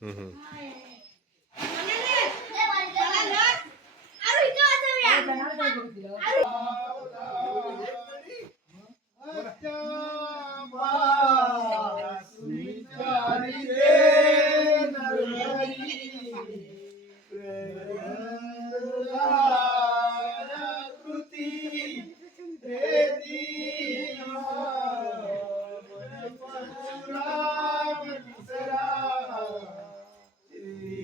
हम्म.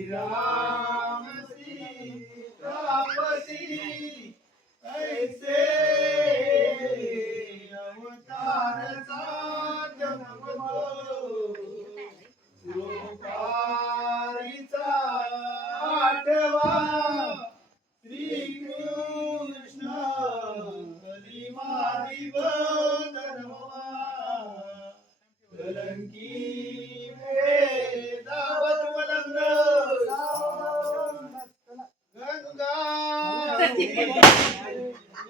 राम सीतापती ऐसे अवतार गोपारीचा आठवा श्रीकृष्ण कलिमारी धर्मवा कलंकी मुळे दावत वलंग गंगा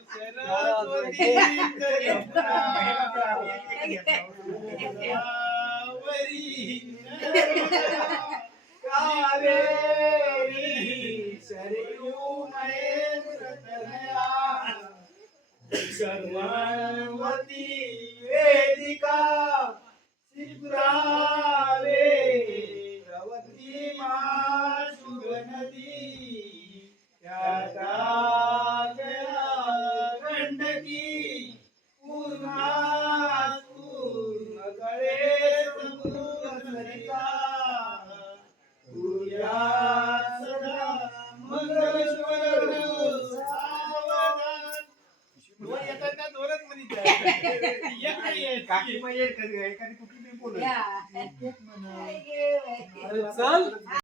सरस्वती गोदावरी कावेरी सरयू महेंद्रतनया शर्वणवती वेदिका शिप्रावे प्रवती मा शुभ नदी गया गंडकी पूर्णा पूर्ण गळे समुद्रिका पूर्या सदा मंगलेश्वर सावधान दोन येतात त्या दोनच म्हणीत आहे एक नाही आहे काकी मग एक एखादी कुठली बोलत चल